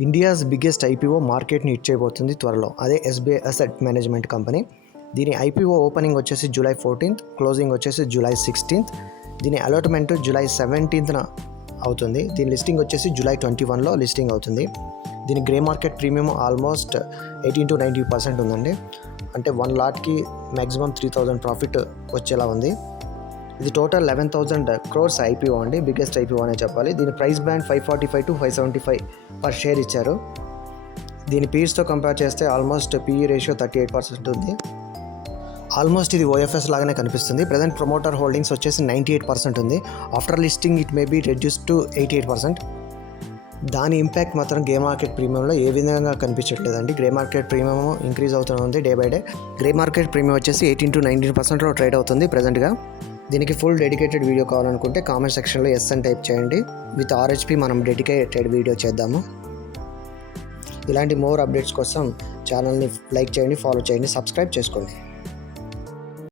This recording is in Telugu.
ఇండియాస్ బిగ్గెస్ట్ ఐపీఓ మార్కెట్ని ఇచ్చేయబోతుంది త్వరలో. అదే ఎస్బీఐ అసెట్ మేనేజ్మెంట్ కంపెనీ. దీని ఐపీఓ ఓపెనింగ్ వచ్చేసి జూలై 14th, క్లోజింగ్ వచ్చేసి జూలై 16th. దీని అలాట్మెంట్ జూలై 17th అవుతుంది. దీని లిస్టింగ్ వచ్చేసి జూలై 21లో లిస్టింగ్ అవుతుంది. దీని గ్రే మార్కెట్ ప్రీమియం ఆల్మోస్ట్ 18-19% ఉందండి. అంటే 1 లాట్కి మ్యాక్సిమం 3,000 ప్రాఫిట్ వచ్చేలా ఉంది. ఇది టోటల్ 11,000 crores ఐపీఓ అండి, బిగ్గెస్ట్ ఐపీఓ అనే చెప్పాలి. దీని price band 545 to 575 per share ఇచ్చారు. దీని పీర్స్తో కంపేర్ చేస్తే ఆల్మోస్ట్ పీఈ రేషియో 38% ఉంది. ఆల్మోస్ట్ ఇది ఓఎఫ్ఎస్ లాగానే కనిపిస్తుంది. ప్రజెంట్ ప్రమోటర్ హోల్డింగ్స్ వచ్చేసి 98% ఉంది. After listing it may be reduce to 88%. దాని ఇంపాక్ట్ మాత్రం గ్రే మార్కెట్ ప్రీమియంలో ఏ విధంగా కనిపించట్లేదండి. గ్రే మార్కెట్ ప్రీమియం ఇంక్రీజ్ అవుతుంది day by day. Grey market premium వచ్చేసి 18-19%లో ట్రేడ్ అవుతుంది ప్రజెంట్గా. దీనికి ఫుల్ డెడికేటెడ్ వీడియో కావాలనుకుంటే కామెంట్ సెక్షన్లో ఎస్ అని టైప్ చేయండి. విత్ ఆర్హెచ్పి మనం డెడికేటెడ్ వీడియో చేద్దాము. ఇలాంటి మోర్ అప్డేట్స్ కోసం ఛానల్ని లైక్ చేయండి, ఫాలో చేయండి, సబ్స్క్రైబ్ చేసుకోండి.